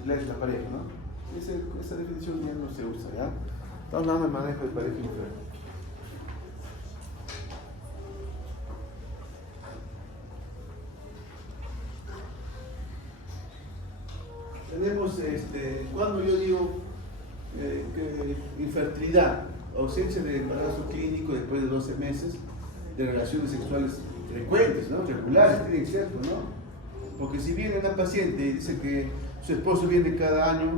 infertilidad es la pareja, ¿no? Esa definición ya no se usa, ¿ya? Estamos hablando de manejo de pareja infértil. Tenemos, cuando yo digo que infertilidad, ausencia de embarazo clínico después de 12 meses de relaciones sexuales frecuentes, ¿no? Regulares, tienen que ser, ¿no? Porque si viene una paciente y dice que su esposo viene cada año,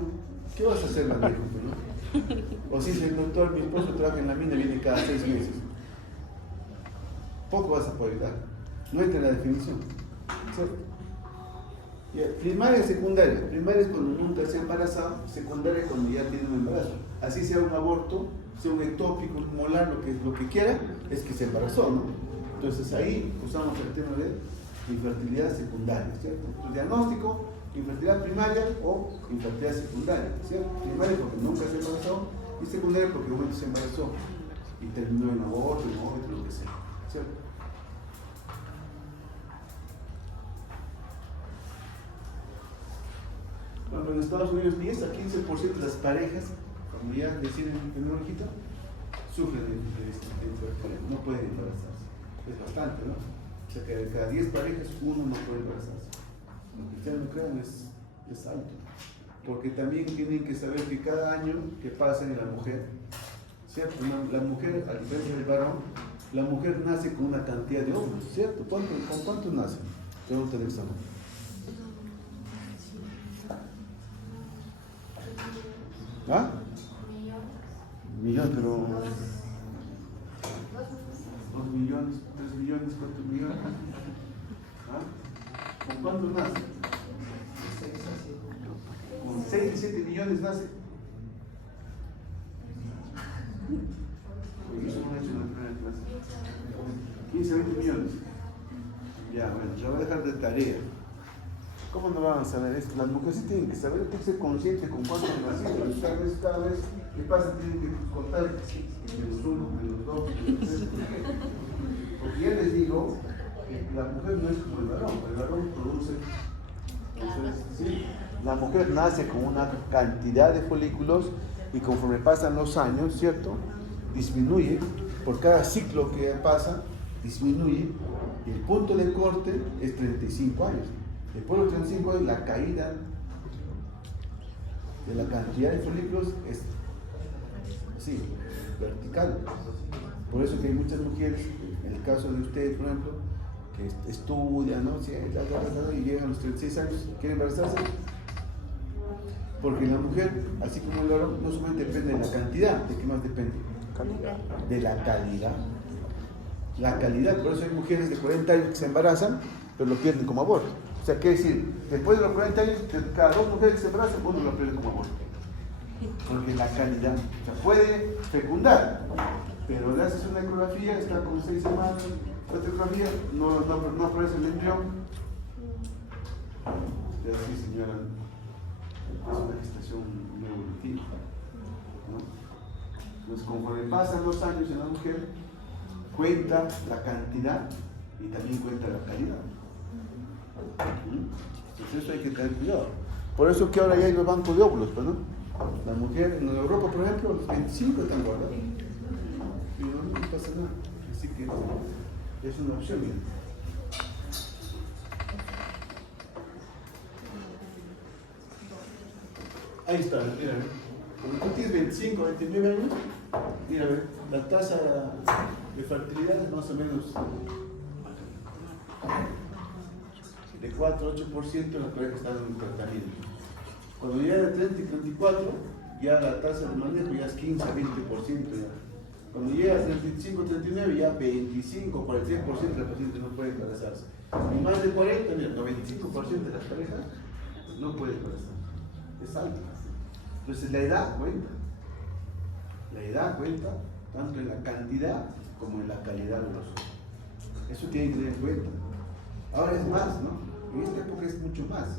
¿qué vas a hacer, manejo, no? O si dice el doctor, mi esposo trabaja en la mina y viene cada 6 meses. Poco vas a poder dar. No entra en la definición, ¿cierto? Primaria y secundaria. Primaria es cuando nunca se ha embarazado, secundaria es cuando ya tiene un embarazo. Así sea un aborto, sea un ectópico, un molar, lo que quiera, es que se embarazó, ¿no? Entonces ahí usamos el tema de infertilidad secundaria, ¿cierto? El diagnóstico, infertilidad primaria o infertilidad secundaria, ¿cierto? Primaria porque nunca se embarazó y secundaria porque un momento se embarazó y terminó en aborto, lo que sea, ¿cierto? Bueno, en Estados Unidos 10 a 15% de las parejas, cuando ya deciden tener un hijito, sufren de infertilidad, no pueden embarazarse. Es bastante, ¿no? O sea que de cada 10 parejas, uno no puede embarazarse. Lo que ustedes no crean es alto. Porque también tienen que saber que cada año que pasa en la mujer, ¿cierto? La mujer, a diferencia del varón, la mujer nace con una cantidad de óvulos, ¿cierto? ¿Con cuántos nacen? Pregunta del examen. ¿Ah? Millón, pero 2 millones, 3 millones, 4 millones. ¿Ah? ¿Con cuántos nace? Con 6 y 7 millones nace. Eso no he hecho en la primera clase. 15 a 20 millones. Ya, bueno, yo voy a dejar de tarea. ¿Cómo no van a saber esto? Las mujeres sí tienen que saber, tienen que ser conscientes con cuántos nacieron. Cada vez que pasa tienen que contar menos uno, menos dos, menos tres. Porque ya les digo que la mujer no es como el varón produce. Entonces, sí, la mujer nace con una cantidad de folículos y conforme pasan los años, ¿cierto? Disminuye, por cada ciclo que pasa, disminuye, y el punto de corte es 35 años. Después de los 35 años, la caída de la cantidad de folículos es sí, vertical. Por eso que hay muchas mujeres, en el caso de ustedes, por ejemplo, que estudian, ¿no? Sí, y llegan a los 36 años, quieren embarazarse. Porque la mujer, así como el varón, no solamente depende de la cantidad, ¿de qué más depende? Calidad. De la calidad. La calidad, por eso hay mujeres de 40 años que se embarazan, pero lo pierden como aborto. O sea, ¿qué decir? Después de los 40 años, cada 2 mujeres que se embarazan, uno lo pierde como aborto. Porque la calidad, o sea, puede fecundar, pero le haces una ecografía, está con 6 semanas, otra ecografía, no aparece el embrión. Y así, señora, es una gestación muy evolutiva, ¿no? Entonces, conforme pasan los años en la mujer, cuenta la cantidad y también cuenta la calidad. Entonces eso hay que tener cuidado. Por eso que ahora ya hay los bancos de óvulos, pues, ¿no? La mujer en Europa, por ejemplo, los 25 están guardados. Y no pasa nada. Así que es una opción. Mira. Ahí está, mira. Cuando tú tienes 25, 29 años, mira, la tasa de fertilidad es más o menos de 4 a 8% en las parejas que están en tratamiento. Cuando llega de 30 y 34, ya la tasa de manejo ya es 15 a 20% ya. Cuando llega a 35, 39, ya 25, 46% de las pacientes no pueden embarazarse. Y más de 40, mira, 95% de las parejas no pueden embarazarse. Es alto. Entonces la edad cuenta. La edad cuenta tanto en la cantidad como en la calidad de los ojos. Eso tienen que tener en cuenta. Ahora es más, ¿no? En esta época es mucho más.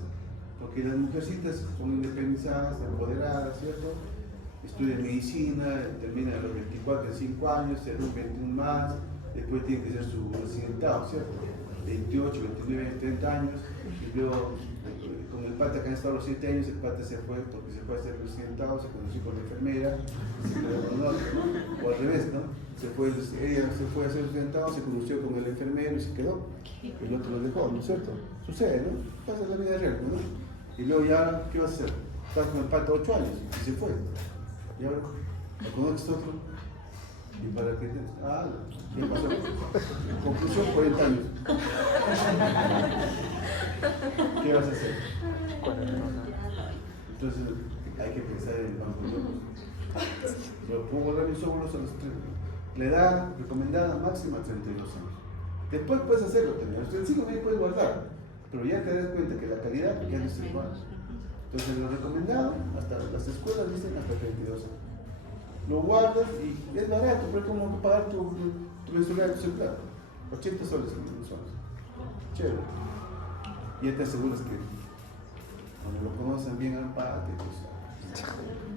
Porque las mujercitas son independizadas, empoderadas, ¿cierto? Estudian medicina, terminan a los 24, 25 años, se hacen 21 más, después tienen que hacer su residentado, ¿cierto? 28, 29, 30 años, y luego con el el pata que ha estado a los 7 años, el pata se fue porque se fue a hacer residentado, se conoció con la enfermera, se quedó con otro, ¿no? O al revés, ¿no? Ella se fue a hacer residentado, se conoció con el enfermero y se quedó. El otro lo dejó, ¿no es cierto? Sucede, ¿no? Pasa en la vida real, ¿no? Y luego ya, ¿qué vas a hacer? Estás con el pata 8 años y se fue. Y ahora, ¿lo conoces otro? ¿Y para qué? Ah, ¿qué pasó? Conclusión, 40 años. ¿Qué vas a hacer? Entonces hay que pensar en el banco de ojos. Lo pongo a mis óvulos a los 3. La edad recomendada máxima 32 años. Después puedes hacerlo también. Los 35 años puedes guardar, pero ya te das cuenta que la calidad ya no es igual. Entonces lo recomendado, hasta las escuelas dicen hasta 32 años. Lo guardas y es barato, pero es como pagar tu mensualidad de tu celular. 80 soles mensuales. Chévere. Y ya te aseguras que cuando lo conocen bien al padre, pues,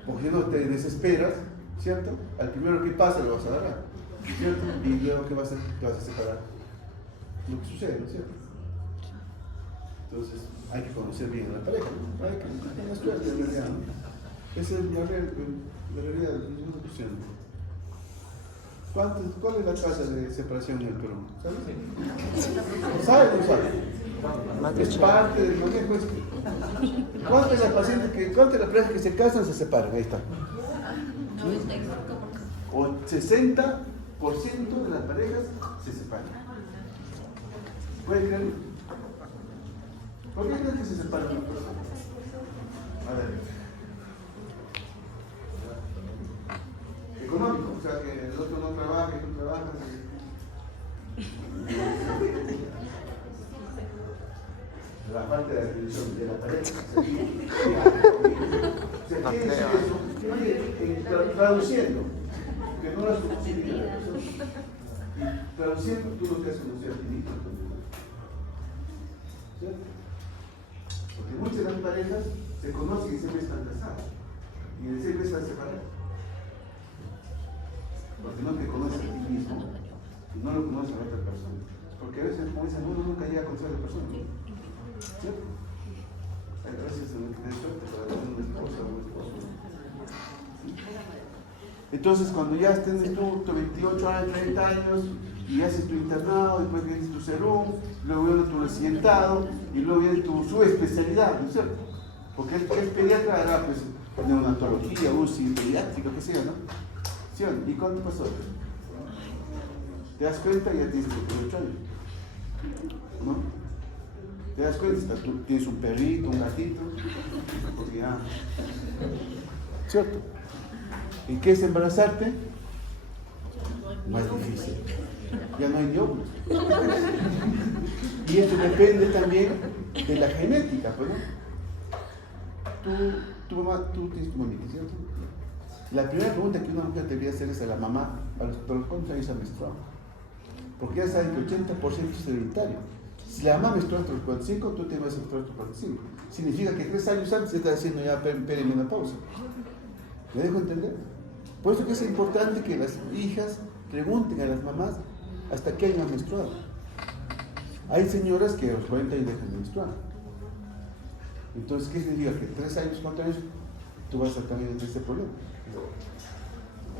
porque no te desesperas, ¿cierto? Al primero que pasa lo vas a dar, ¿cierto? Y luego ¿qué vas a hacer? Te vas a separar. Lo que sucede, ¿no es cierto? Entonces hay que conocer bien a la pareja, ¿no? Hay que tener suerte en realidad, ¿no? Esa es la realidad de la cuestión. ¿Cuál es la tasa de separación en el Perú? ¿Sabes? ¿Sabes o no sabes? Es parte del manejo. ¿Cuántas es la paciente cuántas de las parejas que se casan se separan? Ahí está. O 60% de las parejas se separan. ¿Pueden creerlo? ¿Por qué creen que se separan? A ver. Económico, o sea que el otro no trabaja y tú trabajas. La falta de atención de la pareja. Traduciendo, que no las posibilidades. Y traduciendo, tú lo que has conocido a ti mismo. ¿Cierto? Porque muchas de las parejas se conocen y siempre están casadas. Y en siempre están separadas. Porque no te conoces a ti mismo y no lo conoces a la otra persona. Porque a veces, como dicen, uno nunca llega a conocer a la persona. ¿Cierto? A veces no tienes suerte para tener una esposa o un esposo. Entonces, cuando ya estés tú 28 años, 30 años, y haces tu internado, después vienes tu serum, luego viene tu residentado, y luego viene tu subespecialidad, ¿no es cierto? Porque el pediatra hará, pues, neonatología, UCI, pediátrica, que sea, ¿no? ¿Sí o no? ¿Y cuánto pasó? ¿Te das cuenta? Ya tienes 38 años, ¿no? ¿Te das cuenta? Tú tienes un perrito, un gatito, porque ya... ¿Cierto? ¿Y qué es embarazarte? Más difícil. Ya no hay ni óvulos. Y esto depende también de la genética, pues, ¿no? Tú tienes tu mamita, ¿cierto? La primera pregunta que una mujer debería hacer es a la mamá, ¿a los cuántos años ha menstruado? Porque ya saben que 80% es hereditario. Si la mamá menstrua hasta los 45, tú te vas a menstruar hasta los 45. Significa que 3 años antes se está haciendo ya perimenopausia. ¿Me dejo entender? Por eso que es importante que las hijas pregunten a las mamás hasta qué año han menstruado. Hay señoras que a los 40 años dejan de menstruar. Entonces, ¿qué significa? Que 3 años, 4 años, tú vas a camino de este problema.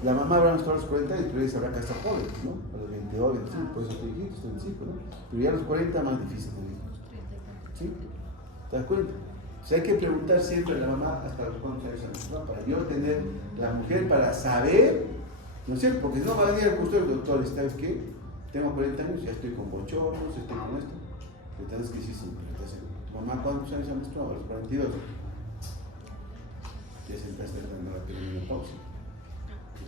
La mamá habrá menstruado a los 40 años, pero ella se habrá casado joven, ¿no? A los 22, 25, por eso te dije, 25, ¿no? Pero ya a los 40 más difícil de vivir. ¿Sí? ¿Te das cuenta? O sea, hay que preguntar siempre a la mamá hasta los cuántos años ha menstruado para yo tener la mujer para saber, ¿no es cierto? Porque si no va a venir al consultorio, doctor, ¿sabes qué? Tengo 40 años, ya estoy con bochornos, estoy con esto. Pero tienes que decir siempre, ¿tu mamá cuántos años ha menstruado? A los 42. Ya se empieza a la perimenopausia.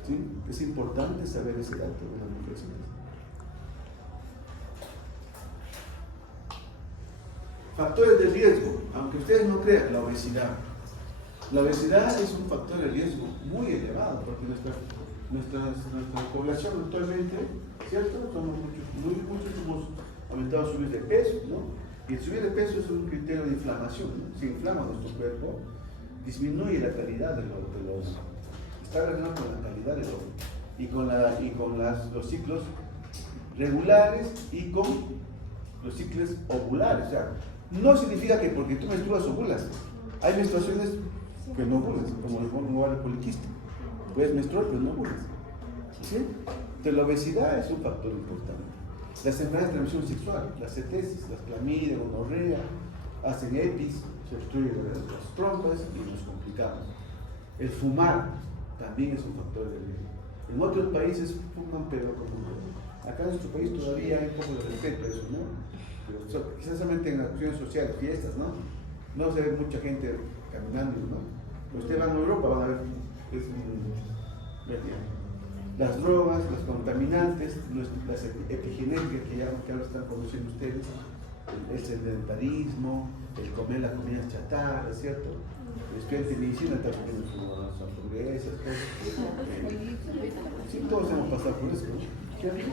¿Sí? Es importante saber ese dato de las mujeres. Factores de riesgo, aunque ustedes no crean, la obesidad. La obesidad es un factor de riesgo muy elevado, porque nuestra población actualmente, ¿cierto? Somos muchos hemos aumentado subir de peso, ¿no? Y el subir de peso es un criterio de inflamación, ¿no? Se inflama nuestro cuerpo, disminuye la calidad del óvulo. Está relacionado con la calidad del óvulo y con los ciclos regulares y con los ciclos ovulares. O sea, No significa que porque tú menstruas ovulas. Hay menstruaciones que no ovulas, como el ovario poliquístico. Puedes menstruar, pero no ovulas. ¿Sí? Entonces, la obesidad es un factor importante. Las enfermedades de transmisión sexual, las ETS, las clamidia, gonorrea, hacen EPIs, se obstruyen las trompas y nos complicamos. El fumar también es un factor de riesgo. En otros países fuman, pero como acá en nuestro país todavía hay un poco de respeto a eso, ¿no? Pero quizás solamente en acciones sociales, fiestas, ¿no? No se ve mucha gente caminando, ¿no? Pero ustedes van a Europa, van a ver, las drogas, los contaminantes, las epigenéticas que ahora están conociendo ustedes, el sedentarismo, el comer las comidas chatarras, ¿cierto? El estudiante de medicina está comiendo sus hamburguesas, sí, todos hemos pasado por eso, ¿no? ¿Cierto?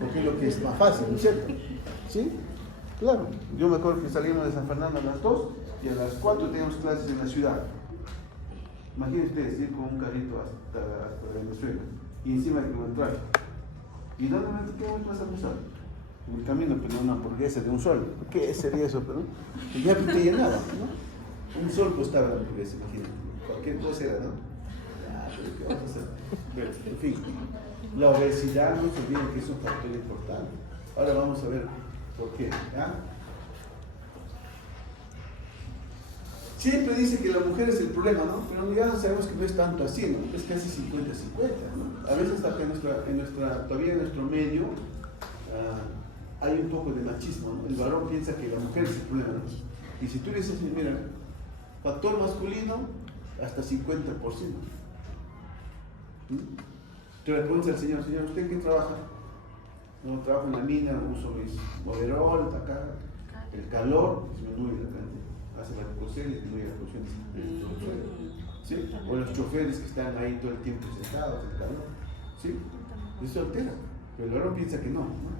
Porque es lo que es más fácil, ¿no es cierto? ¿Sí? Claro. Yo me acuerdo que salimos de San Fernando a las 2 y a las 4 teníamos clases en la ciudad. Imagínense ustedes ir con un carrito hasta Venezuela y encima hay que encontrar. ¿Y dónde qué vas a pasar? En el camino, pero una hamburguesa de un sol. ¿Qué sería eso? Pero y ya te llenaba, ¿no? Un sol costaba la hamburguesa, imagínate. Cualquier cosa era, ¿no? Ah, pero ¿qué vamos a hacer? Bueno, en fin, la obesidad no se olviden que es un factor importante. Ahora vamos a ver por qué. ¿Ah? Siempre dice que la mujer es el problema, ¿no? Pero ya sabemos que no es tanto así, ¿no? Es casi 50-50, ¿no? A veces hasta todavía en nuestro medio hay un poco de machismo, ¿no? El varón piensa que la mujer es el problema, ¿no? Y si tú le dices, mira, factor masculino, hasta 50%. Tú le preguntas al señor, ¿usted qué trabaja? No, trabajo en la mina, uso mis overall, acá, el calor, disminuye la cantidad. Hace la coser y disminuye la producción de ¿sí? O los choferes que están ahí todo el tiempo sentados, el calor, ¿sí? Eso altera, pero el varón piensa que no, ¿no?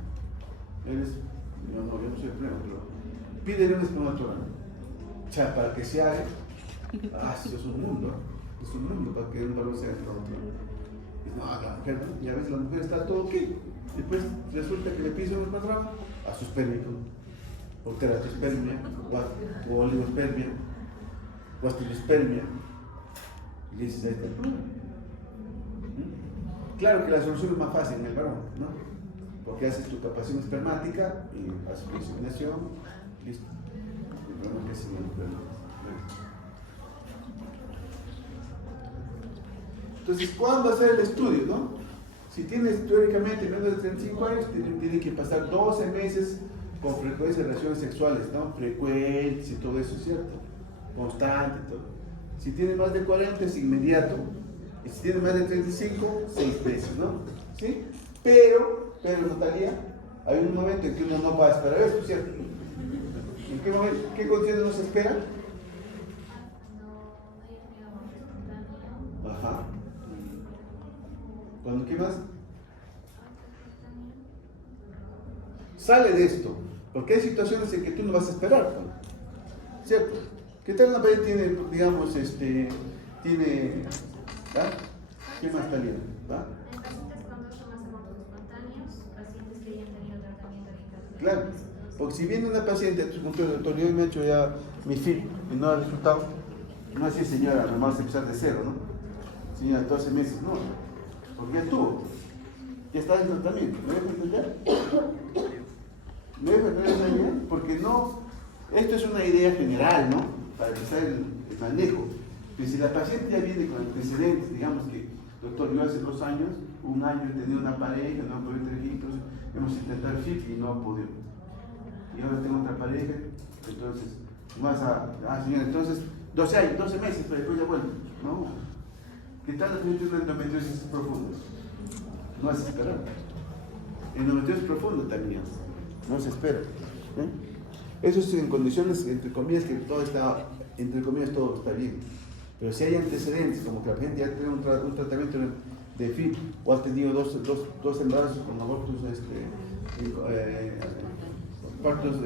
Yo no soy el problema, pero pídele un espermatozoide, o sea, para que se haga, eso es un mundo para que un varón sea espermatozoide. No, la mujer, ¿no? Ya ves, la mujer está todo ok, después resulta que le pisa un espermatozoide a sus pérmitos. O teratospermia, o oligospermia, o astilospermia. Y le dices, ahí está el problema. Claro que la solución es más fácil en el varón, ¿no? Porque haces tu capacidad espermática y haces tu inseminación, listo. El problema es que sí, entonces, ¿cuándo hacer el estudio, no? Si tienes teóricamente menos de 35 años, tienen que pasar 12 meses con frecuencia de relaciones sexuales, ¿no? Frecuentes y todo eso, ¿cierto? Constante y todo. Si tiene más de 40 es inmediato, y si tiene más de 35, 6 meses, ¿no? ¿Sí? Pero, Natalia, hay un momento en que uno no va a esperar eso, ¿cierto? ¿En qué momento, qué condiciones no se espera? Ajá. ¿Cuándo qué más? Sale de esto. Porque hay situaciones en que tú no vas a esperar, ¿no? ¿Cierto? ¿Qué tal una paciente tiene, digamos, tiene, ¿ah? ¿Qué más está bien? ¿Ah? En pacientes con síntomas abortos espontáneos, pacientes que ya han tenido tratamiento de Claro, porque si viene una paciente a tu consultorio, doctor, yo me he hecho ya mi FIP y no ha resultado, no así, señora, vamos a empezar de cero, ¿no? Señora, 12 meses, no, porque ya tuvo, ya está en tratamiento, ¿me dejo entender? ¿Me dejo entender? Porque no, esto es una idea general, ¿no? Para empezar el manejo. Pero si la paciente ya viene con antecedentes, digamos que, doctor, yo hace 2 años, 1 año he tenido una pareja, no he podido tener hijos, hemos intentado el FIP y no ha podido. Y ahora tengo otra pareja, entonces, señora, entonces, 12 años, 12 meses, pero después ya vuelve. No. ¿Qué tal la paciente de endometriosis profunda? No se espera. Endometriosis profunda también, no se espera. Eso es en condiciones, entre comillas, que todo está, entre comillas, todo está bien. Pero si hay antecedentes, como que la gente ya tiene un tratamiento de FIP o ha tenido dos embarazos con abortos, partos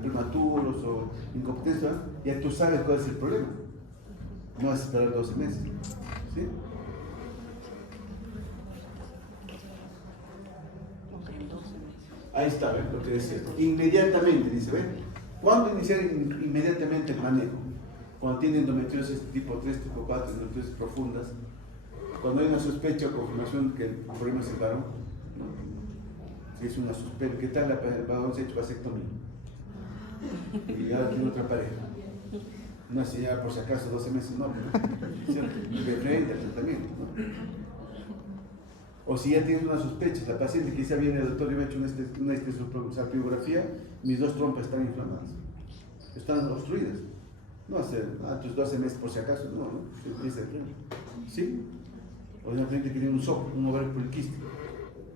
prematuros o incompetencia, ya tú sabes cuál es el problema. No vas a esperar 12 meses. ¿Sí? Ahí está, ¿ven? Lo que decía. Inmediatamente, dice, ¿ven? ¿Cuándo iniciar inmediatamente el manejo? Cuando tiene endometriosis tipo 3, tipo 4, endometriosis profundas, cuando hay una sospecha o confirmación que el problema es el varón, ¿no? Si es una sospecha, ¿qué tal el varón se ha hecho vasectomía? Y ahora tiene otra pareja. Una señora por si acaso 12 meses, no, de frente al tratamiento, ¿no? O si ya tienes una sospecha, la paciente quizá viene al doctor y me ha hecho una estosalpingografía, mis 2 trompas están inflamadas, están obstruidas. No hacer, tus 12 meses por si acaso, no, se empieza de frente. ¿Sí? O una frente que tiene un SOP, un ovario poliquístico.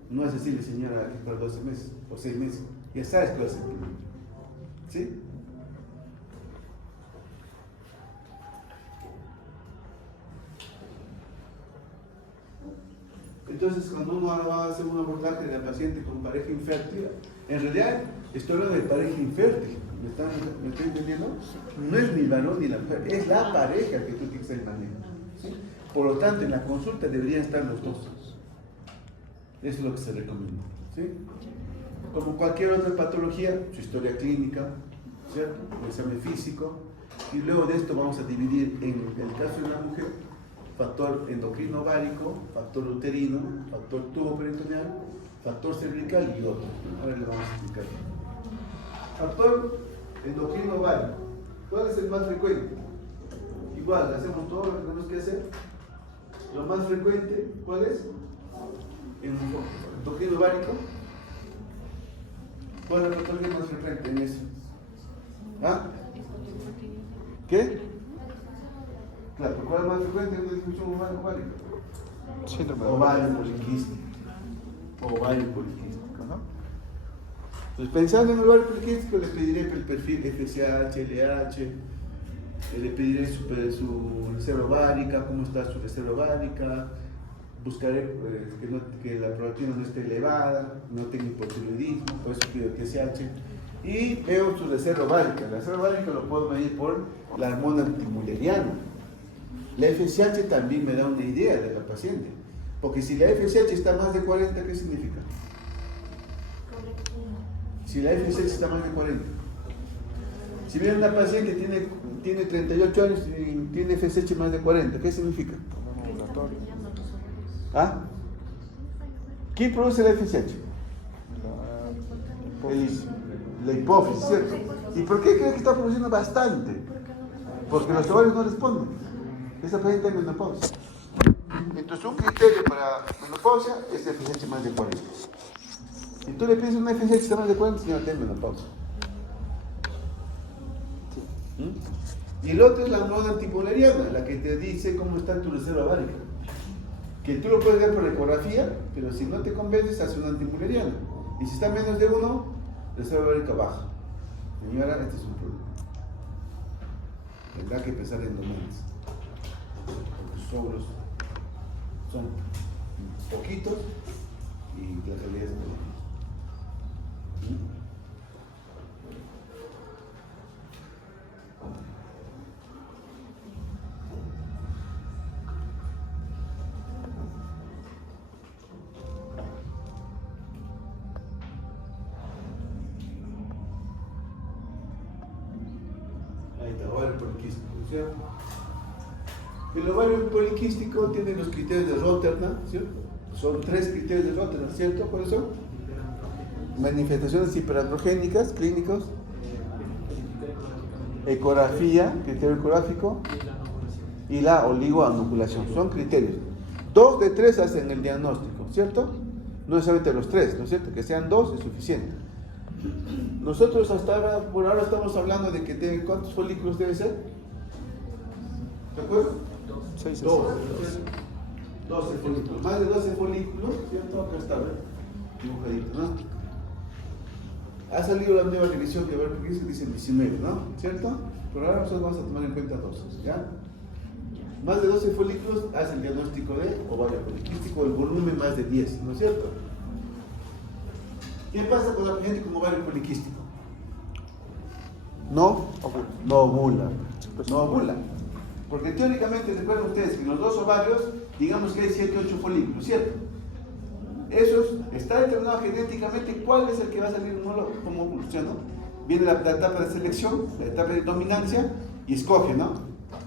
No es decirle, señora, que para 12 meses o 6 meses, ya sabes que va a ser. ¿Sí? Entonces, cuando uno va a hacer un abordaje de la paciente con pareja infértil, en realidad estoy hablando de pareja infértil. ¿Me estoy entendiendo? No es ni el varón ni la mujer, es la pareja que tú tienes que manejar. ¿Sí? Por lo tanto, en la consulta deberían estar los dos. Eso es lo que se recomienda. ¿Sí? Como cualquier otra patología, su historia clínica, ¿cierto? El examen físico, y luego de esto vamos a dividir en el caso de la mujer, factor endocrino ovárico, factor uterino, factor tubo peritoneal, factor cervical y otros. Ahora le vamos a explicar. Factor endocrino ovárico. ¿Cuál es el más frecuente? Igual, hacemos todo lo que tenemos que hacer. Lo más frecuente, ¿cuál es? Endocrino ovárico. ¿Cuál es la patología más frecuente en eso? ¿Ah? ¿Qué? Claro, ¿cuál es más frecuente en una disfunción ovárica? Ovario poliquístico. Ovario poliquístico, ¿no? Entonces, pensando en el ovario poliquístico, le pediré el perfil FSH, LH, le pediré su reserva ovárica, cómo está su reserva ovárica, buscaré que la prolactina no esté elevada, no tenga hipotiroidismo, por eso pido TSH. Y veo su reserva ovárica. La reserva ovárica lo puedo medir por la hormona antimulleriana. La FSH también me da una idea de la paciente, porque si la FSH está más de 40, ¿qué significa? Si la FSH está más de 40. Si viene una paciente que tiene 38 años y tiene FSH más de 40, ¿qué significa? ¿Ah? ¿Quién produce la FSH? La hipófisis, ¿cierto? ¿Y por qué cree que está produciendo bastante? Porque los ovarios no responden. Esa paciente es menopausia. Entonces, un criterio para menopausia es FSH más de 40. Si tú le pides una FSH más de 40, señora, tiene menopausia. Y el otro es la hormona antimulleriana, la que te dice cómo está tu reserva ovárica. Que tú lo puedes ver por ecografía, pero si no te convences, hace una antimulleriana. Y si está menos de 1, reserva ovárica baja. Señora, este es un problema. Tendrá que empezar en domenes. Porque sus óvulos son poquitos y la calidad es muy buena. ¿Cierto? El ovario poliquístico tiene los criterios de Rotterdam, ¿cierto? Son 3 criterios de Rotterdam, ¿cierto? ¿Cuáles son? Manifestaciones hiperandrogénicas, clínicos, ecografía, criterio ecográfico, y la oligoanovulación. Son criterios. 2 de 3 hacen el diagnóstico, ¿cierto? No necesariamente los 3, ¿no es cierto? Que sean 2 es suficiente. Nosotros hasta ahora, por ahora estamos hablando de que debe, ¿cuántos folículos debe ser? ¿De acuerdo? 12 folículos. Más de 12 folículos, ¿cierto? Acá está, ¿verdad? Dibujadito, ¿no? Ha salido la nueva revisión de ver porque dicen 19, ¿no? ¿Cierto? Por ahora nosotros vamos a tomar en cuenta 12, ¿ya? Más de 12 folículos hace el diagnóstico de ovario poliquístico, el volumen más de 10, ¿no es cierto? ¿Qué pasa con la gente con ovario poliquístico? No ovula. No ovula. Porque teóricamente, recuerden ustedes que los 2 ovarios, digamos que hay 7 u 8 folículos, ¿cierto? Esos, está determinado genéticamente cuál es el que va a salir como óvulo, ¿no? viene la etapa de selección, la etapa de dominancia, y escoge, ¿no?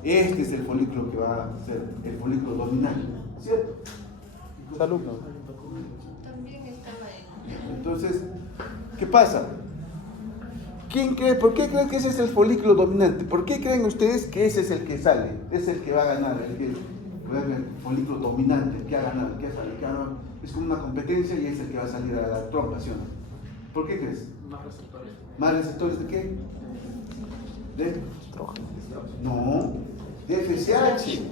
Este es el folículo que va a ser el folículo dominante, ¿cierto? Salud. También estaba en... Entonces, ¿qué pasa? ¿Quién cree? ¿Por qué creen que ese es el folículo dominante? ¿Por qué creen ustedes que ese es el que sale? Es el que va a ganar, el folículo dominante, el que ha ganado, el que ha salido, el que ha ganado. Es como una competencia y es el que va a salir a la trompa, ¿sí o no? ¿Por qué crees? Más receptores. ¿Más receptores de qué? ¿De? No, de FSH.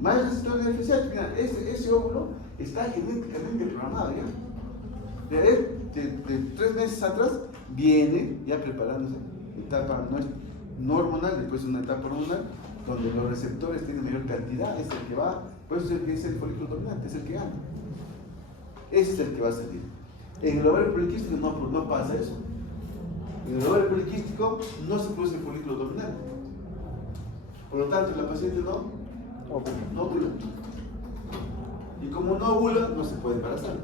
Más receptores de FSH. Mira, ese óvulo está genéticamente programado ya. De 3 meses atrás viene ya preparándose. Etapa no hormonal, después una etapa hormonal, donde los receptores tienen mayor cantidad, es el que va, por eso es el folículo dominante, es el que gana. Ese es el que va a salir. En el ovario poliquístico no pasa eso. En el ovario poliquístico no se produce el folículo dominante. Por lo tanto, la paciente no ovula. Y como no ovula, no se puede embarazar.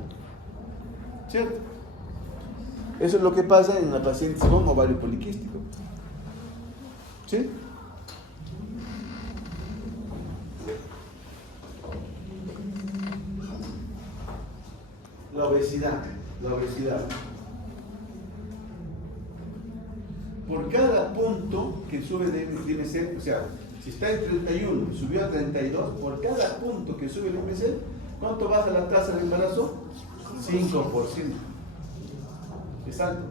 ¿Cierto? Eso es lo que pasa en la paciente con ovario poliquístico. ¿Sí? La obesidad. Por cada punto que sube de IMC, o sea, si está en 31 y subió a 32, por cada punto que sube el IMC, ¿cuánto baja la tasa de embarazo? 5%. Es alto.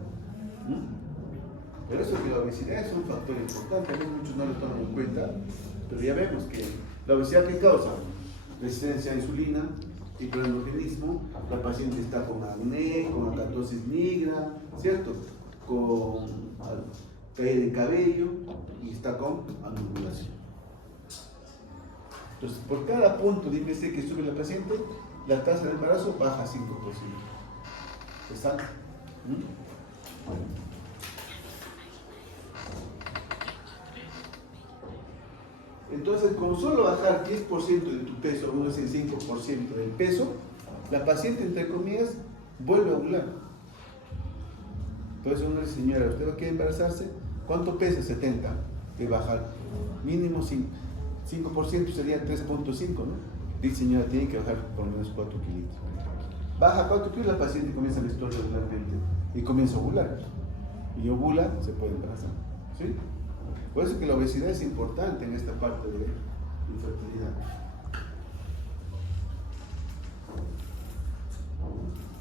Por eso que la obesidad es un factor importante, a veces muchos no lo toman en cuenta, pero ya vemos que la obesidad que causa resistencia a insulina, hiperandrogenismo, la paciente está con acné, con acatosis nigra, ¿cierto? Con caída de cabello y está con anovulación. Entonces, por cada punto de IMC que sube la paciente, la tasa de embarazo baja 5%. ¿Está? Entonces, con solo bajar 10% de tu peso, uno es el 5% del peso, la paciente, entre comillas, vuelve a ovular. Entonces uno dice, señora, ¿usted va a querer embarazarse? ¿Cuánto pesa? 70. Que bajar mínimo 5%. 5% sería 3.5, ¿no? Dice, señora, tiene que bajar por lo menos 4 kilos. Baja 4 kilos, la paciente comienza a menstruar regularmente y comienza a ovular. Y ovula, se puede embarazar. ¿Sí? Por eso que la obesidad es importante en esta parte de infertilidad.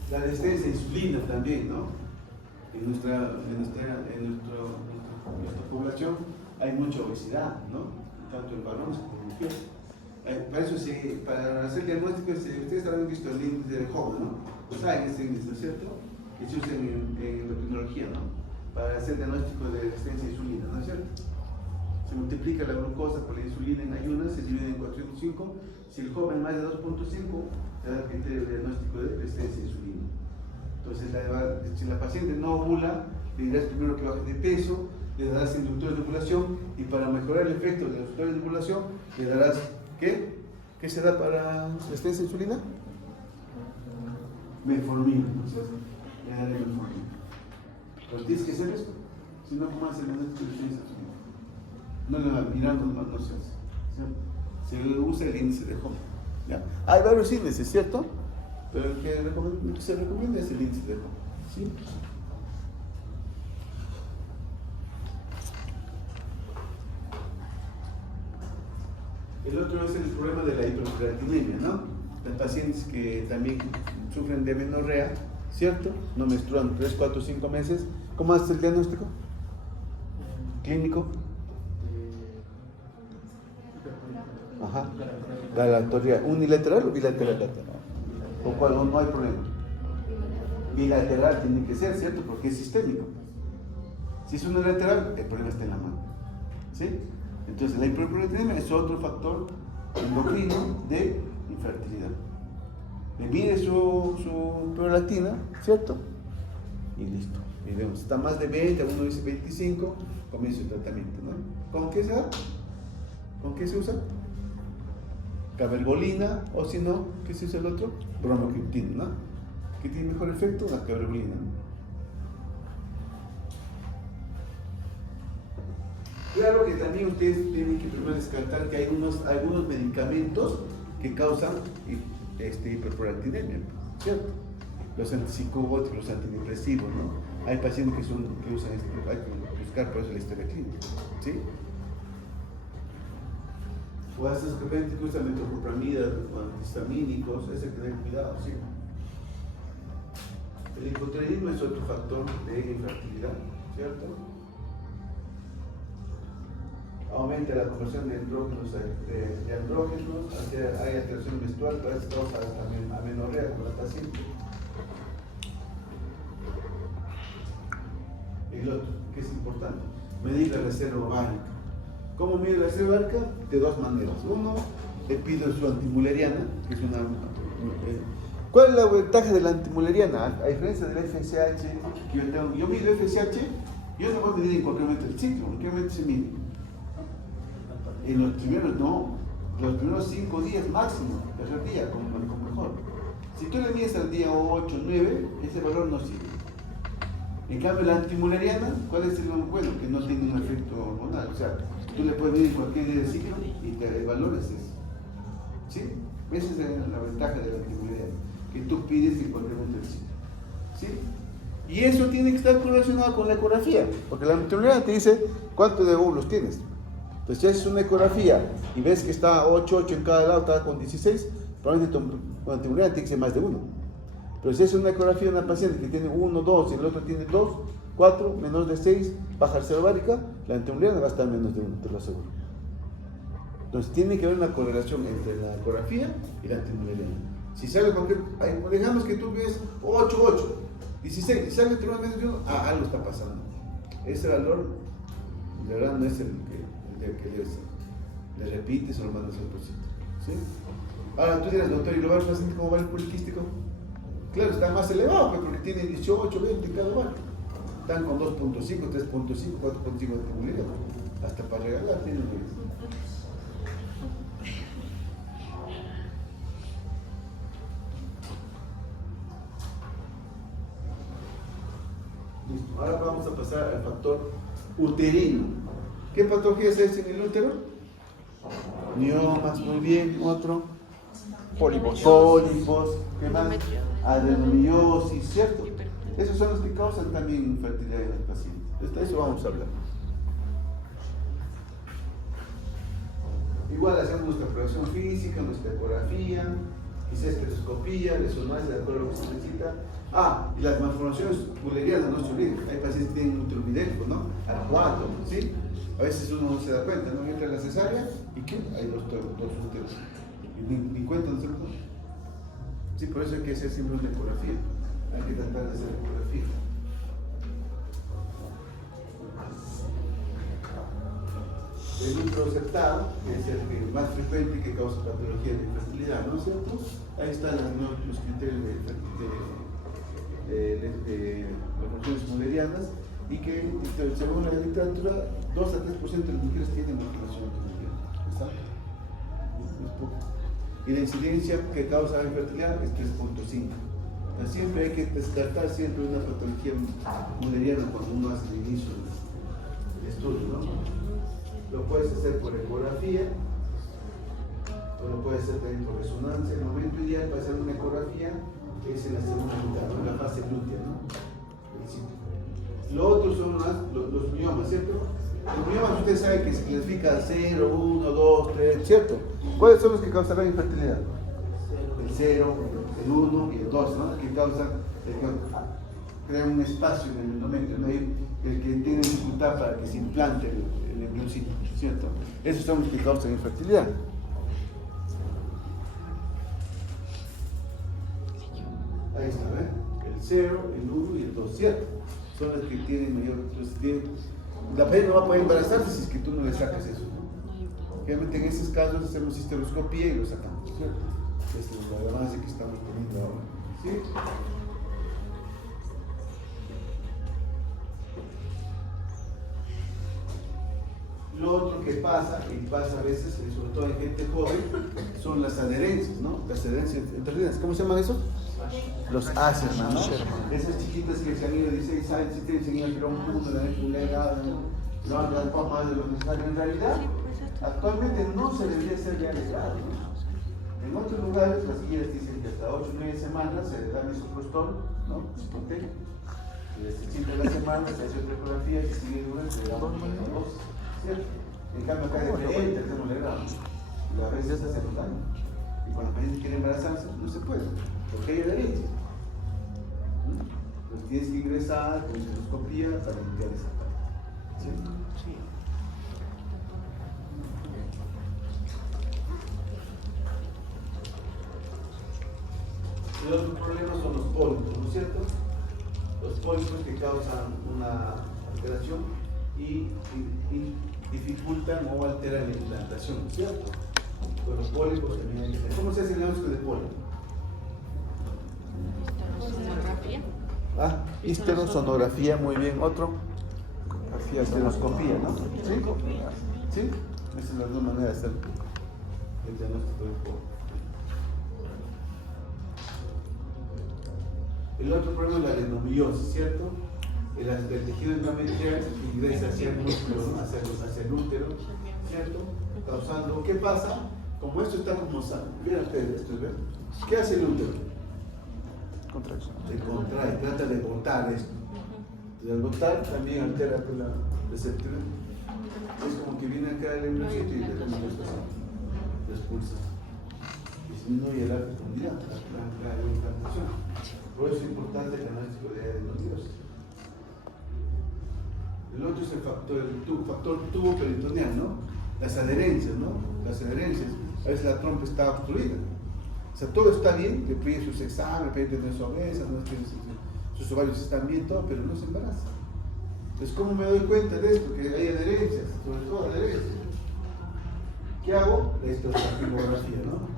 La resistencia a insulina también, ¿no? En nuestra población hay mucha obesidad, ¿no? Tanto en varones como en mujeres. Para eso, para hacer diagnósticos, ustedes habrán visto el índice de Hope, ¿no? Pues hay ese índice, ¿no es cierto? Que se usa en endocrinología, ¿no? Para hacer diagnóstico de resistencia a insulina, ¿no es cierto? Se multiplica la glucosa por la insulina en ayunas, se divide en 405. Si el joven más de 2.5, te da el criterio de diagnóstico de resistencia a insulina. Entonces, si la paciente no ovula, le dirás primero que baje de peso, le darás inductores de ovulación y para mejorar el efecto de los inductores de ovulación, le darás, ¿qué? ¿Qué se da para resistencia a insulina? Metformina, ¿no es cierto? Le daré metformina. Entonces tienes que hacer eso, si no, ¿cómo hacer el diagnóstico de resistencia a insulina? No le va mirando, no se hace. Se usa el índice de Home. ¿Ya? Hay varios índices, ¿cierto? Pero el que se recomienda es el índice de Home. ¿Sí? El otro es el problema de la hipercreatinemia, ¿no? Las pacientes que también sufren de amenorrea, ¿cierto? No menstruan 3, 4, 5 meses. ¿Cómo haces el diagnóstico? ¿Clínico? Ajá. Galactoria, ¿unilateral o bilateral? ¿O cuál? No hay problema. Bilateral tiene que ser, ¿cierto? Porque es sistémico. Si es unilateral, el problema está en la mano. ¿Sí? Entonces, la hiperprolactinemia es otro factor endocrino de infertilidad. Le mide su prolactina, ¿cierto? Y listo. Y vemos, está más de 20, uno dice 25, comienza el tratamiento, ¿no? ¿Con qué se da? ¿Con qué se usa? Cabergolina, o si no, ¿qué se usa el otro? Bromocriptina, ¿no? ¿Qué tiene mejor efecto? La cabergolina, ¿no? Claro que también ustedes tienen que primero descartar que hay algunos medicamentos que causan hiperprolactinemia, ¿cierto? Los antipsicóticos, los antidepresivos, ¿no? Hay pacientes que usan esto, hay que buscar por eso la historia clínica, ¿sí? O a esos pacientes que usan metoclopramida o antihistamínicos, ese hay que tener cuidado, ¿sí? El hipotiroidismo es otro factor de infertilidad, ¿cierto? Aumenta la conversión de andrógenos, hay alteración menstrual, pero eso causa también amenorrea con la paciente. El otro, que es importante, medir la reserva ovárica. ¿Cómo mide la reserva ovárica? De dos maneras. Uno, epidermo antimuleriana, que es una... ¿Cuál es la ventaja de la antimuleriana? A diferencia del FSH, que yo mido FSH, yo no puedo medir en cualquier momento del ciclo, en cualquier momento se mide. En los primeros 5 días máximo, tercer día, como mejor. Si tú le mides al día 8, 9, ese valor no sirve. En cambio, la antimuleriana, ¿cuál es el bueno? Que no tiene un efecto hormonal. O sea, tú le puedes medir cualquier día del ciclo y el valor es ese. ¿Sí? Esa es la ventaja de la antimuleriana, que tú pides en cualquier momento del ciclo. ¿Sí? Y eso tiene que estar relacionado con la ecografía, porque la antimuleriana te dice cuánto de óvulos tienes. Entonces, si haces una ecografía y ves que está 8 en cada lado, está con 16, probablemente tu antimuleriana tiene que ser más de 1. Pero si es una ecografía de una paciente que tiene 1, 2 y el otro tiene 2, 4, menos de 6, baja reserva ovárica, la antimuleriana va a estar menos de 1, te lo aseguro. Entonces, tiene que haber una correlación entre la ecografía y la antimuleriana. Si sale cualquier, digamos que tú ves 8, 8, 16, y sale entre menos de 1, algo está pasando. Ese valor, de verdad, no es el que debe ser. Le repites o lo mandas al paciente. ¿Sí? Ahora tú dirás, doctor, ¿y lo va el paciente cómo va el poliquístico? Claro, está más elevado, pues, porque tiene 18, 20 en cada ovario. Están con 2.5, 3.5, 4.5 de antimuleriana. Hasta para regalar tienen que... Listo. Ahora vamos a pasar al factor uterino. ¿Qué patología es ese en el útero? Miomas, muy bien. Otro. Pólipos. ¿Qué más? Adenomiosis, ¿cierto? Esos son los que causan también infertilidad en el paciente. De eso vamos a hablar. Igual hacemos nuestra exploración física, nuestra ecografía, quizás espectroscopía, resonancia, de acuerdo a lo que se necesita. Y las malformaciones mullerianas, no se olviden. Hay pacientes que tienen útero vidélico, ¿no? Al 4, ¿sí? A veces uno no se da cuenta, ¿no? Entra a la cesárea y ¿qué? Hay dos úteros. Y ni cuenta no se lo pone. Sí, por eso hay que hacer siempre una ecografía. Hay que tratar de hacer ecografía. El útero septado, que es el que más frecuente que causa patología de infertilidad, ¿no es cierto? Ahí están los criterios de las funciones mullerianas y que, según la literatura, 2 a 3% de las mujeres tienen malformación mulleriana. ¿Está? Es poco. Y la incidencia que causa la infertilidad es 3.5. Siempre hay que descartar siempre una patología mulleriana cuando uno hace el inicio del estudio, ¿no? Lo puedes hacer por ecografía o lo puedes hacer también por resonancia. El momento ideal para hacer una ecografía es en la segunda mitad, en la fase lútea, ¿no? Lo otro son los miomas, ¿cierto? Los miomas ustedes saben que se clasifica 0, 1, 2, 3, ¿cierto? ¿Cuáles son los que causarán infertilidad? El 0, el 1 y el 2, ¿no? Que causan, crean un espacio en el endometrio, ¿no? El que tiene dificultad para que se implante el embriocito, ¿cierto? Esos son los que causan infertilidad. Ahí está, ¿ves? El 0, el 1 y el 2, ¿cierto? Son los que tienen mayor... La paciente no va a poder embarazarse si es que tú no le sacas eso, ¿no? Obviamente en esos casos hacemos histeroscopía y lo sacamos, ¿cierto? Esta es la base que estamos poniendo ahora, ¿sí? Lo otro que pasa, y pasa a veces, sobre todo en gente joven, son las adherencias, ¿no? Las adherencias enterinas. ¿Cómo se llaman esos? Los Asherman, ¿no? Esas chiquitas que se han ido de 16 años, se han ido a un mundo, la han fulgado, ¿no? lo han gastado más de lo necesario. En realidad, actualmente no se debería ser ya legal, ¿no? En otros lugares las guías dicen que hasta 8 o 9 semanas se le da misoprostol, ¿no? Ciprotel. Se siente la semana, se hace otra ecografía, si sigue durante, le damos una dosis, ¿cierto? En cambio acá es diferente, hacemos la grado. A veces se hace el daño. Y cuando la paciente quiere embarazarse, no se puede, porque hay adherencia. Entonces tienes que ingresar con endoscopía para limpiar esa parte. ¿Sí? Sí. El otro problema son los pólipos, ¿no es cierto? Los pólipos que causan una alteración y dificultan o alteran la implantación, ¿no es cierto? Pues los pólipos también hay que tener. ¿Cómo se hace el diagnóstico de pólipo? Histerosonografía, muy bien. Otro. Histeroscopía, ¿no? ¿Sí? ¿Sí? Esa es la dos manera de hacer el diagnóstico de pólipo. El otro problema es la adenomiosis, ¿cierto? El tejido endometrial ingresa hacia el músculo, hacia el útero, ¿cierto? Causando, ¿qué pasa? Como esto está como sano, vean ustedes esto, ¿ven? ¿Qué hace el útero? Contracción. Se contrae, trata de botar esto. Y al botar también altera la receptura. Es como que viene acá el embriocito y le da una expresión. Lo expulsa. Disminuye la fecundidad, la implantación. Por eso es importante el diagnóstico de adenomiosis. El otro es el factor tubo peritoneal, ¿no? Las adherencias, ¿no? Las adherencias. A veces la trompa está obstruida. O sea, todo está bien, le pide sus exámenes, le pide tener su obesa, sus ovarios están bien, todo, pero no se embaraza. Entonces, ¿cómo me doy cuenta de esto? Que hay adherencias, sobre todo adherencias. ¿Qué hago? La histerosalpingografía, ¿no?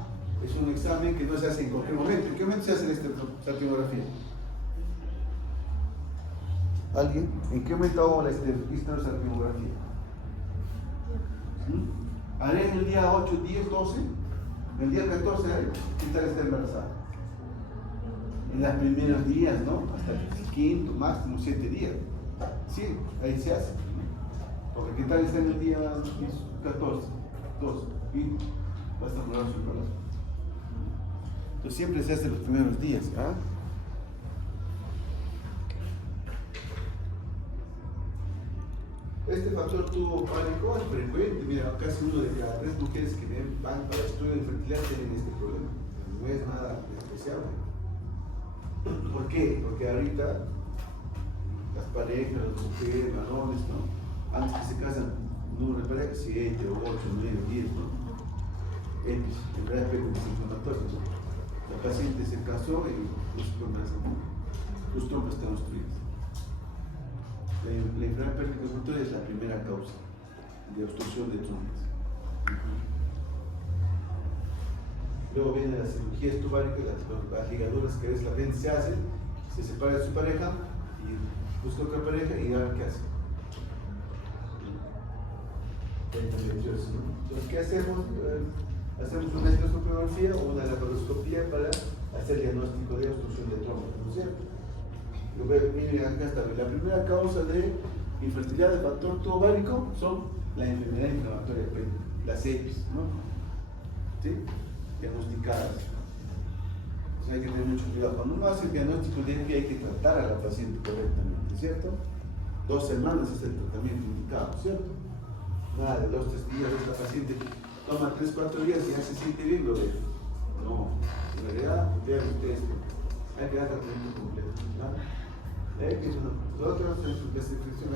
Es un examen que no se hace en cualquier momento. ¿En qué momento se hace la histerosalpingografía? ¿Alguien? ¿En qué momento hago la histerosalpingografía? ¿Haré en el día 8, 10, 12? El día 14, ¿qué tal está embarazada? En los primeros días, ¿no? Hasta el quinto, máximo 7 días. Sí, ahí se hace. Porque ¿qué tal está en el día 14, 12? Y va a estar morado su embarazo. Entonces siempre se hace los primeros días, ¿ah? Este factor tubo pánico es frecuente. Mira, casi 1 de cada 3 mujeres que van para estudio de fertilidad tienen este problema. No es nada especial. ¿Por qué? Porque ahorita las parejas, las mujeres, varones, ¿no? Antes que se casan, número de parejas, 7, 8, 9, 10, ¿no? En realidad es inflamatorio, ¿no? La paciente se casó y los trompas están obstruidos. La enfermedad pélvico-inflamatoria es la primera causa de obstrucción de trompas. Luego vienen las cirugías tubáricas, las ligaduras que a veces la gente se hace, se separa de su pareja y busca otra pareja y ahora ¿qué hace? Endometriosis, ¿no? Entonces, ¿qué hacemos? Hacemos una endoscopia o una laparoscopía para hacer diagnóstico de obstrucción de trompas, ¿no es cierto? Miren, acá está. La primera causa de infertilidad del factor tubo ovárico son la enfermedad inflamatoria pélvica, las EPIs, ¿no? ¿Sí? Diagnosticadas. Entonces hay que tener mucho cuidado. Cuando uno hace el diagnóstico de EPI hay que tratar a la paciente correctamente, ¿cierto? 2 semanas es el tratamiento indicado, ¿cierto? Nada de 2, 3 días, la paciente toma 3, 4 días y ya se siente bien, lo ve. No, en realidad, vean ustedes, hay que dar tratamiento completo, ¿no? Las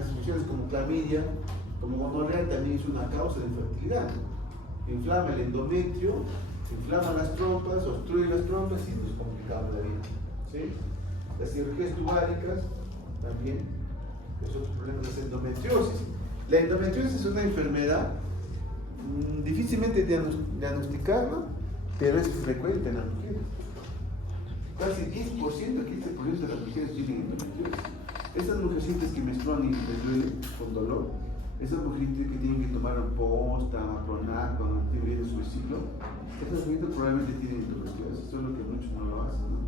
infecciones como clamidia, como gonorrea también es una causa de infertilidad. Inflama el endometrio, inflama las trompas, obstruye las trompas y nos complicamos la vida. ¿Sí? Las cirugías tubáricas también es otro problema, las endometriosis. La endometriosis es una enfermedad difícilmente diagnosticarla, pero es frecuente en las mujeres. Casi 10%, 15% de las mujeres tienen endometriosis. Esas mujercitas que menstruan y les duele con dolor, esas mujercitas que tienen que tomar posta, mapronac cuando tienen su ciclo, esas mujeres probablemente tienen endometriosis, solo que muchos no lo hacen, ¿no?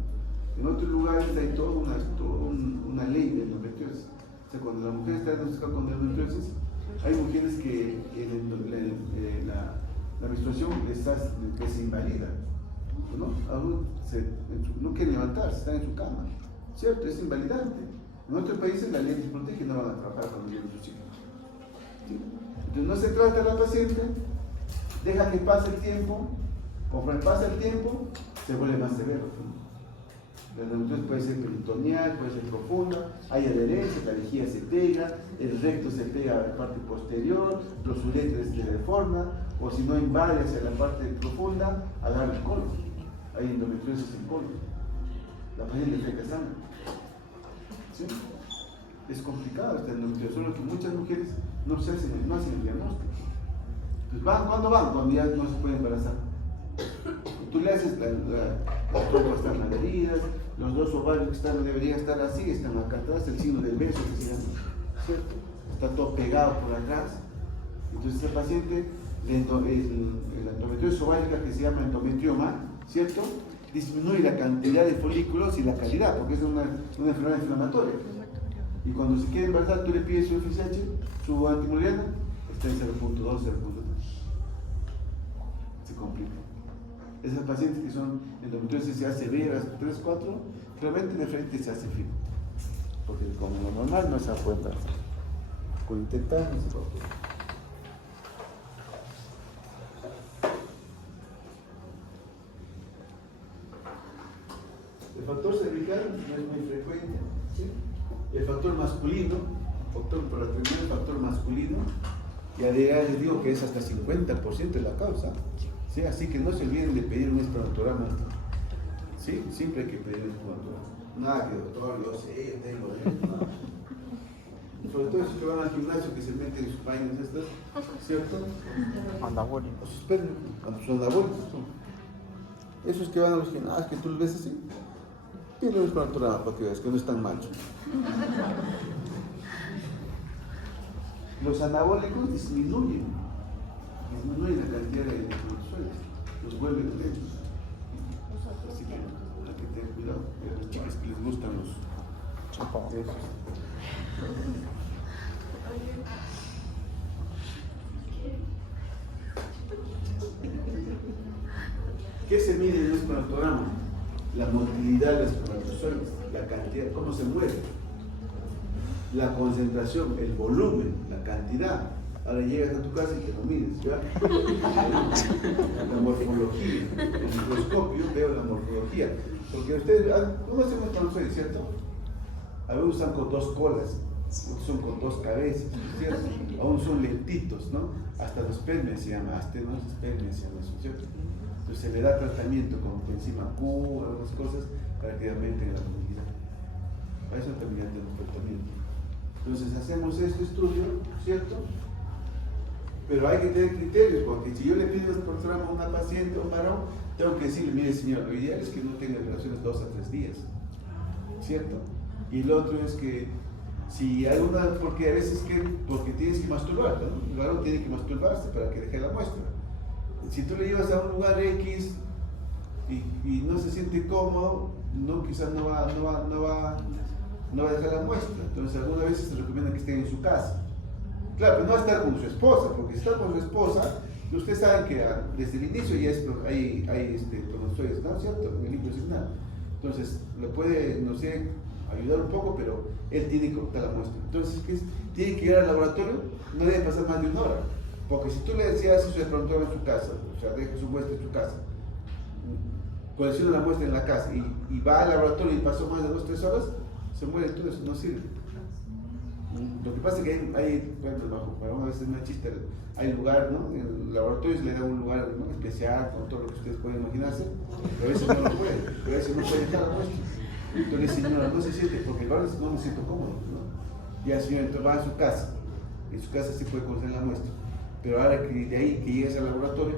En otros lugares hay toda una ley de endometriosis. O sea, cuando la mujer está diagnosticada con endometriosis, Hay mujeres que la menstruación les invalida, ¿no? Aún no quieren levantarse, están en su cama, ¿cierto? Es invalidante. En otros países la ley les protege y no van a trabajar cuando vienen sus hijos. ¿Sí? Entonces no se trata a la paciente, deja que pase el tiempo, conforme pasa el tiempo, se vuelve más severo. La endometriosis puede ser peritoneal, puede ser profunda, hay adherencia, la vejiga se pega, el recto se pega a la parte posterior, los uréteres se deforman, o si no invade hacia la parte profunda, agarra el colon. Hay endometriosis en colon. La paciente defeca sangre. ¿Sí? Es complicado esta endometriosis, solo que muchas mujeres no hacen el diagnóstico. Entonces, ¿cuándo van? Cuando ya no se puede embarazar. Tú le haces las trompas están adheridas, los dos ovarios que deberían estar así, están acá atrás, el signo del beso que se llama, ¿cierto? Está todo pegado por atrás. Entonces ese paciente, la endometriosis ovárica que se llama endometrioma, ¿cierto? Disminuye la cantidad de folículos y la calidad, porque es una enfermedad inflamatoria. Y cuando se quiere embarazar, tú le pides su FSH, su antimuriana, está en 0.2, 0.3. Se complica. Esas pacientes que son endometriosis ya severas, 3, 4, realmente de frente se hace frío. Porque como lo normal no se da cuenta. Con intentar no se puede. El factor cervical no es muy frecuente. ¿Sí? El factor masculino, para terminar el factor masculino, ya les digo que es hasta 50% de la causa. ¿Sí? Así que no se olviden de pedir un espermatograma. ¿Sí? Siempre hay que pedir un espermatograma. Nada que doctor, yo sé, yo tengo. Sobre todo esos que van al gimnasio, que se meten en sus vainas estas, ¿cierto? Anabólicos. Sus anabólicos. Esos que van a los gimnasios, que tú los ves así, pide un espermatograma para que veas que no están machos. Los anabólicos disminuyen la cantidad de espermatozoides, los vuelven lentos. Así que hay que tener cuidado. A las chicas que les gustan los esos. ¿Qué se mide en un espermatograma? La motilidad de los espermatozoides, la cantidad, cómo se mueve, la concentración, el volumen, la cantidad. Ahora llegas a tu casa y te lo mides, ¿ya? La morfología, el microscopio, veo la morfología. Porque ustedes, ¿cómo hacemos con los seres, cierto? A veces usan con 2 colas, otros son con 2 cabezas, ¿cierto? Aún son lentitos, ¿no? Hasta los permes se llama, astenos permes se llama eso, ¿cierto? Entonces se le da tratamiento como enzima Q, algunas cosas, para que aumenten la movilidad. Para eso también tenemos tratamiento. Entonces hacemos este estudio, ¿cierto? Pero hay que tener criterios, porque si yo le pido a una paciente o un varón, tengo que decirle, mire señor, lo ideal es que no tenga relaciones 2 a 3 días, ¿cierto? Y lo otro es que si hay una, porque a veces porque tienes que masturbarte, ¿no? El varón tiene que masturbarse para que deje la muestra. Si tú le llevas a un lugar X y no se siente cómodo, quizás no va a dejar la muestra. Entonces algunas veces se recomienda que esté en su casa. Claro, pero no va a estar con su esposa, porque si está con su esposa, ustedes saben que desde el inicio ya hay espermatozoides, ¿no? ¿Cierto? En el líquido seminal. Entonces, lo puede, no sé, ayudar un poco, pero él tiene que cortar la muestra. Entonces, tiene que ir al laboratorio, no debe pasar más de 1 hora. Porque si tú le decías su espermatograma en su casa, o sea, deja su muestra en su casa, colecciona la muestra en la casa y va al laboratorio y pasó más de 2 o 3 horas, se muere todo eso, no sirve. Lo que pasa es que hay para una vez es una chiste, hay lugar, ¿no? En el laboratorio se le da un lugar, ¿no? Especial con todo lo que ustedes pueden imaginarse, pero a veces no lo puede, pero a veces no puede dejar la muestra. Entonces, señora, no se siente, porque el varón no me siento cómodo, ¿no? Ya el señor entonces va a su casa, en su casa sí puede conocer la muestra, pero ahora que de ahí que llegas al laboratorio,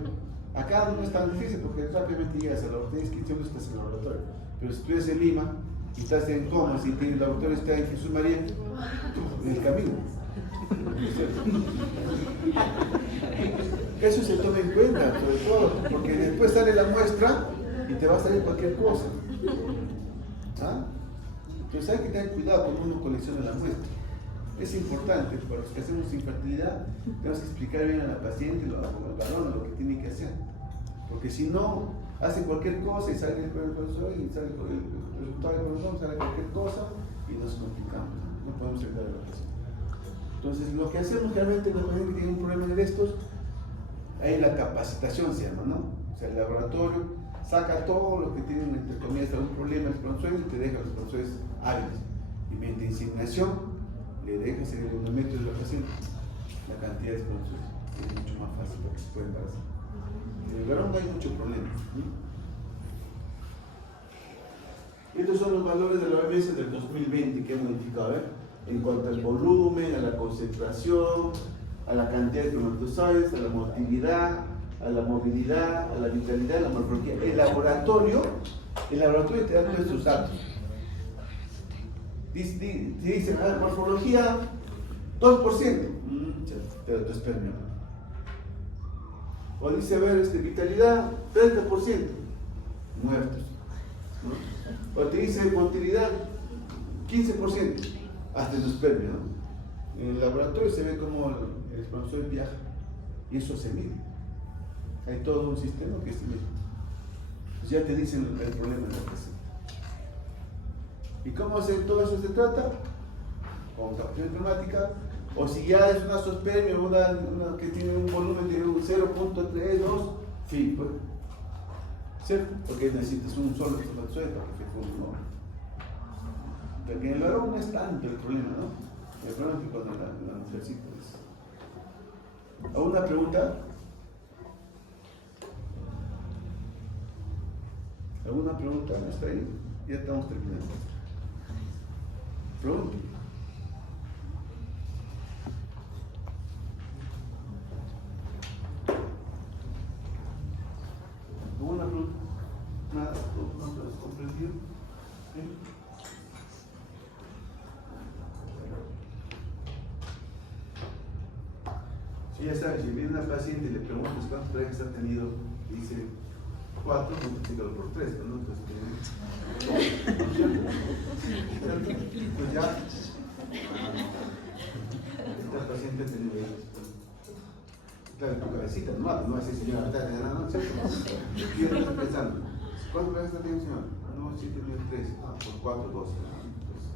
acá no es tan difícil porque rápidamente llegas al laboratorio, tienes 15 minutos estás en el laboratorio, pero si tú eres en Lima, y estás en Comas y el laboratorio está en Jesús María, en el camino. Eso se toma en cuenta, sobre todo, porque después sale la muestra y te va a salir cualquier cosa. ¿Ah? Entonces hay que tener cuidado cuando uno colecciona la muestra. Es importante, para los que hacemos infertilidad, tenemos que explicar bien a la paciente, al varón, lo que tiene que hacer. Porque si no, hace cualquier cosa y sale el profesor y sale el resultado del corazón, sale cualquier cosa y nos complicamos. No podemos ayudar a la paciente. Entonces, lo que hacemos realmente cuando la paciente tiene un problema de estos, hay la capacitación, se llama, ¿no? O sea, el laboratorio saca todo lo que tienen, entre comillas, algún problema de espermatozoides y te deja los espermatozoides hábiles. Y mediante inseminación le dejas el endometrio de la paciente, la cantidad de espermatozoides. Es mucho más fácil para que se pueda embarazar. En el varón no hay mucho problema. Estos son los valores de la OMS del 2020 que han modificado, ¿ver? En cuanto al volumen, a la concentración, a la cantidad de espermatozoides, a la motilidad, a la movilidad, a la vitalidad, a la morfología. El laboratorio te da todos estos datos. Dice, morfología 2%, pero tu espermio. O dice, a ver, vitalidad 30%, muertos. ¿No? O te dice motilidad 15%, hasta el espermio. ¿No? En el laboratorio se ve como el espermatozoide viaja y eso se mide. Hay todo un sistema que se mide. Pues ya te dicen el problema de la paciente. ¿Y cómo todo eso se trata? Con captación enzimática, o si ya es una zoospermia, una que tiene un volumen de 0.32, sí, pues, ¿cierto? Porque necesitas un solo espermatozoide para que fecunde, ¿no? Porque en el varón no es tanto el problema, ¿no? El problema es que cuando la mujercita es. ¿Alguna pregunta? ¿Alguna pregunta? ¿Está ahí? Ya estamos terminando. Pregunta. ¿Alguna pregunta? ¿Nada? ¿No te has comprendido? ¿Sí? Sí, ya sabes, si viene una paciente y le preguntas cuántos trajes ha tenido, y dice 4, multiplícalo por 3, ¿no? Entonces, pues ya, esta paciente ha tenido claro, tu cabecita, no así, señora, no, ¿cierto? ¿Qué estás pensando? ¿Cuántos trajes ha tenido, señora? No, sí, tenía 3, por 4, 12. Entonces,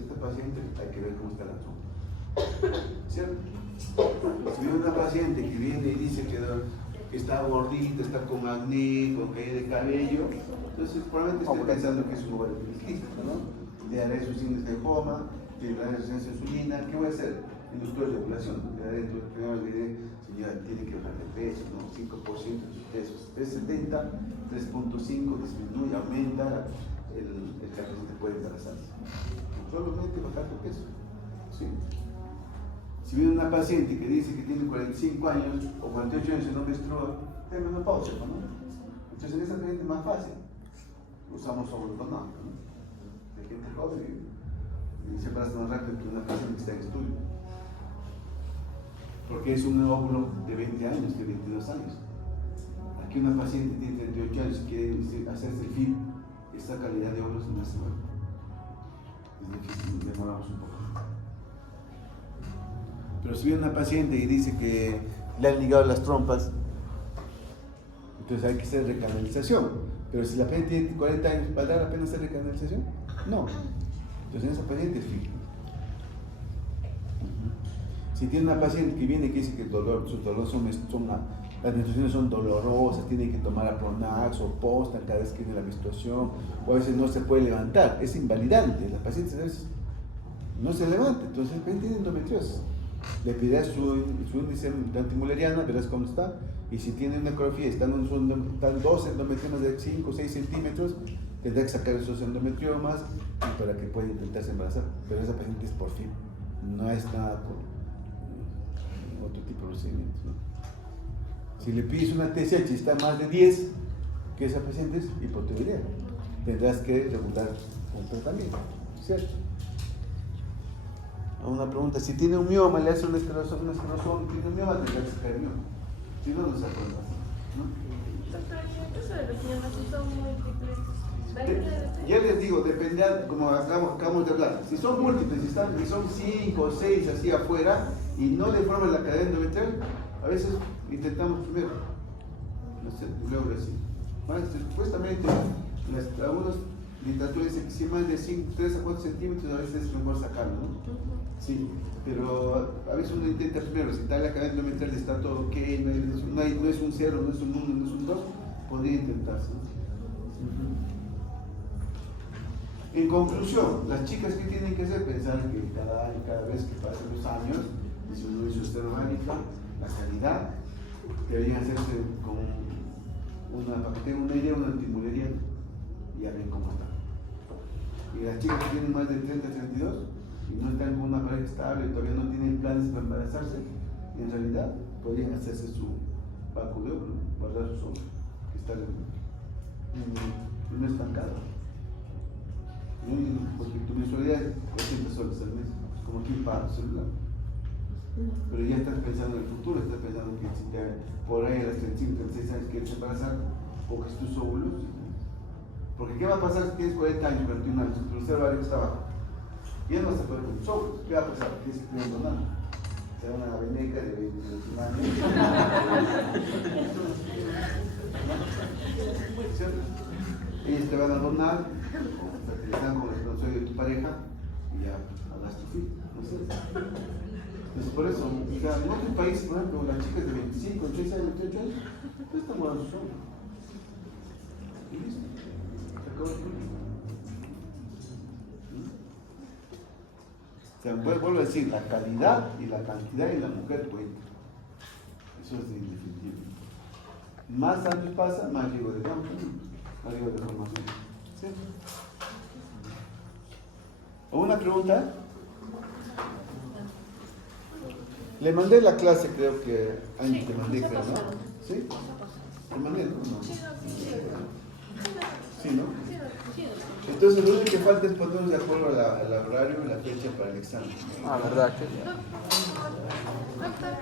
esta paciente hay que ver cómo está la trompa, ¿cierto? Si viene una paciente que viene y dice que está gordita, está con acné, con caída de cabello, entonces probablemente esté pensando que es un ovario poliquístico, ¿no? Le haré sus índices de HOMA, le haré resistencia a insulina. ¿Qué voy a hacer? Inductor de regulación. Le haré primero le diré, señora, tiene que bajar de peso, ¿no? 5% de sus pesos. 370, 3.5 disminuye, aumenta el que la paciente puede embarazarse. Solamente bajar de peso. ¿Sí? Si viene una paciente que dice que tiene 45 años o 48 años y no menstrua, es menopausia, ¿no? Entonces en esa paciente es más fácil. Usamos sobretonato, ¿no? Hay gente joven y se embaraza más rápido que una paciente que está en estudio. Porque es un óvulo de 20 años, de 22 años. Aquí una paciente tiene 38 años y quiere hacerse el FIP, esta calidad de óvulos no se mueve. Es difícil, demoramos un poco. Pero si viene una paciente y dice que le han ligado las trompas, entonces hay que hacer recanalización. Pero si la paciente tiene 40 años, ¿valdrá la pena hacer recanalización? No. Entonces en esa paciente es fijo. Si tiene una paciente que viene y que dice que sus dolores las menstruaciones son dolorosas, tiene que tomar Apronax o Postan cada vez que tiene la menstruación, o a veces no se puede levantar, es invalidante. La paciente a veces no se levanta, entonces la paciente tiene endometriosis. Le pedirás su índice de antimuleriana, verás cómo está, y si tiene una ecografía, están 2 endometriomas de 5 o 6 centímetros, tendrá que sacar esos endometriomas para que pueda intentarse embarazar. Pero esa paciente es por fin, no es nada por otro tipo de procedimientos, ¿no? Si le pides una TSH y está más de 10, que esa paciente es hipotiroidea, tendrás que regular un tratamiento, ¿cierto? Una pregunta, si tiene un mioma, le hace una esclerosón, tiene un mioma, tendrá que sacar el mioma. Si no, no se acuerda. ¿No? Doctor, ¿y en caso de los miomas si son múltiples? Ya les digo, depende, como acabamos de hablar, si son múltiples, si son 5 o 6 así afuera y no deforman la cadena endometrial, a veces intentamos primero, no sé, luego recién. Supuestamente, algunos literaturas dicen que si más de 3 a 4 centímetros a veces es mejor sacarlo, ¿no? Sí, pero a veces uno intenta primero, si está la cadena endometrial está todo ok, no es un 0, no es un 1, no es un 2, podría intentarse, ¿no? En conclusión, las chicas que tienen que hacer, pensar que cada vez que pasan los años, disminuye su esterogénica, la calidad, deberían hacerse con para que tengan una idea, una antimulería y ya ven cómo está. Y las chicas que tienen más de 30, 32 y no están con una pareja estable, todavía no tienen planes para embarazarse, y en realidad podrían hacerse su vacuneo, guardar sus ojos, que está no estancado. Porque tu mensualidad es 80 soles al mes, como aquí para celular. Pero ya estás pensando en el futuro, estás pensando que si por ahí a los 35, 36 años quieres embarazar, coges tus óvulos. Porque ¿qué va a pasar si tienes 40 años, 41 años, tu reserva está abajo? Ya no vas a poder con tus óvulos. ¿Qué va a pasar? Tienes que tener donado. Será una veneca de 21 años. ¿Cierto? Ellos te van a donar, fertilizar con el espermatozoide de tu pareja y ya harás tu fin, ¿no es cierto? Entonces por eso, o sea, en otros países, por ejemplo, las chicas de 25, 26 años, 28 años, pues están guardando sus óvulos. Y listo, se acabó el problema. O sea, vuelvo a decir, la calidad y la cantidad y la mujer cuenta. Eso es indefinible. Más años pasa, más riesgo de campo, más riesgo de formación. ¿Sí? ¿Alguna pregunta? Le mandé la clase, creo que te mandé, creo, ¿no? ¿Sí? ¿Te mandé? No. ¿Sí, no? Entonces lo único que falta es ponernos de acuerdo al horario y la fecha para el examen. Ah, verdad que. Doctor,